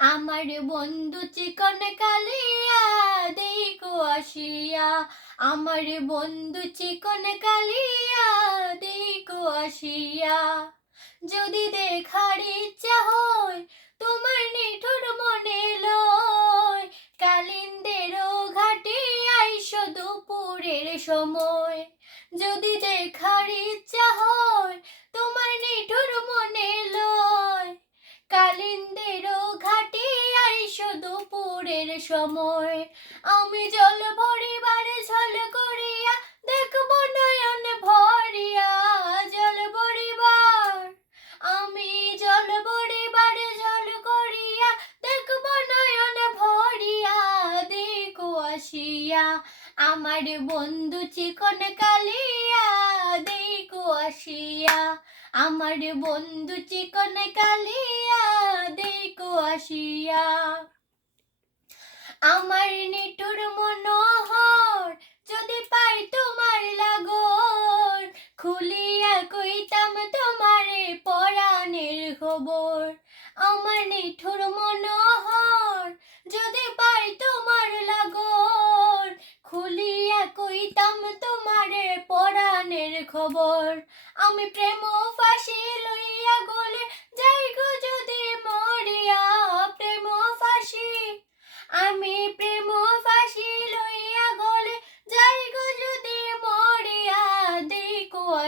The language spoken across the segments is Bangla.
আমার বন্ধু চিকন কালিয়া, দেখো আসিয়া। আমার বন্ধু চিকন কালিয়া, দেখো আসিয়া। যদি দেখার ইচ্ছা হয়, তোমার নিঠুর মনে লয়। কালিন্দের ঘাটে আইসো দুপুরের সময়। যদি দেখার ইচ্ছা হয় দুপুরের সময়। আমি জল ভরিবার ঝল করিয়া দেখব নয়ন ভরিয়া জল ভরিবার। আমি জল ভরিবার জল করিয়া দেখব নয়ন ভরিয়া, দেখো আসিয়া। আমার বন্ধু চিকন কালিয়া, দেখো আসিয়া। আমার বন্ধু চিকন কালিয়া, দেখো আসিয়া। আমার নিঠুর মনোহর, যদি পাই তোমার লাগর, খুলিয়া কইতাম তোমারে পরাণের খবর। আমার নিঠুর মনোহর, যদি পাই তোমার লাগর, খুলিয়া কইতাম তোমারে পরাণের খবর। আমি প্রেম ফাঁসি লইয়া গলে যাই গো যদি মরিয়া, প্রেম ফাঁসি। আমি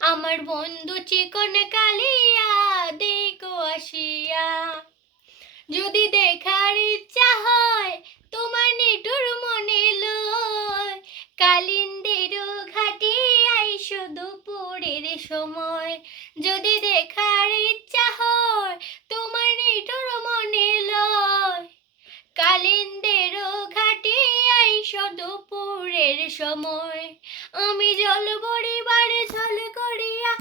আমার বন্ধু চিকন কালিয়া, দেখো আসিয়া। যদি দেখার ইচ্ছা হয়, তোমার নেটুর মনে লয়। কালিন্দের ঘাটে আইসো দুপুরের সময়। যদি দেখার দুপুরের সময়। আমি জল পরিবারে জল করিয়া